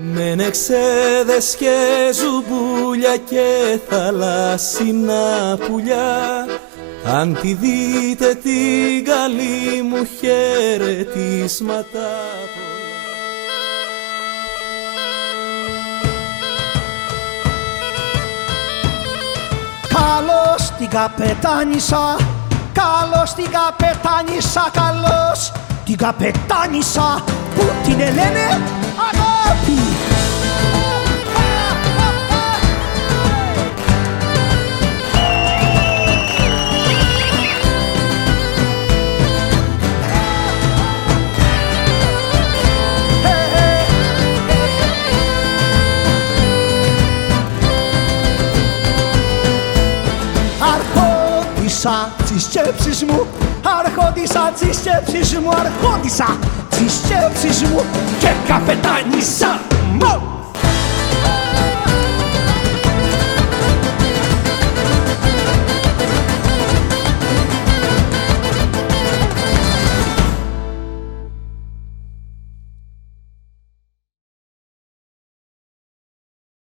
Με νεξέδες και ζουμπούλια και θαλάσσινα πουλιά, αν τη δείτε την καλή μου χαιρετίσματα πολλά. Καλώς την καπετάνισσα, καλώς την καπετάνισσα, καλώς την καπετάνισσα που την λένε Αγάπη. Αρχόντισα τις σκέψεις μου, αρχόντισα τις σκέψεις μου, αρχόντισα τις σκέψεις μου και καπετάνισα.